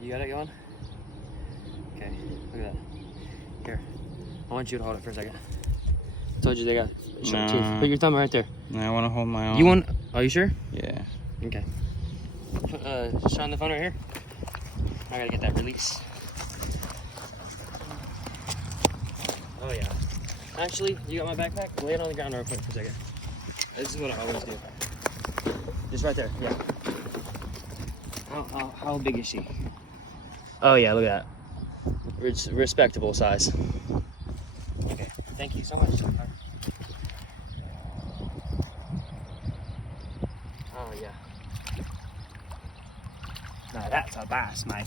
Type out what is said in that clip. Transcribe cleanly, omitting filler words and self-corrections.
You got it going? Okay, look at that. Here, I want you to hold it for a second. I told you they got sharp teeth. Put your thumb right there. I want to hold my own. You want? Are you sure? Yeah. Okay. Shine the phone right here. I gotta get that release. Oh yeah. Actually, you got my backpack? Lay it on the ground real quick for a second. This is what I always do. Just right there. Yeah. How big is she? Oh yeah, look at that. Respectable size. Okay. Thank you so much. Oh yeah. Now that's a bass, mate.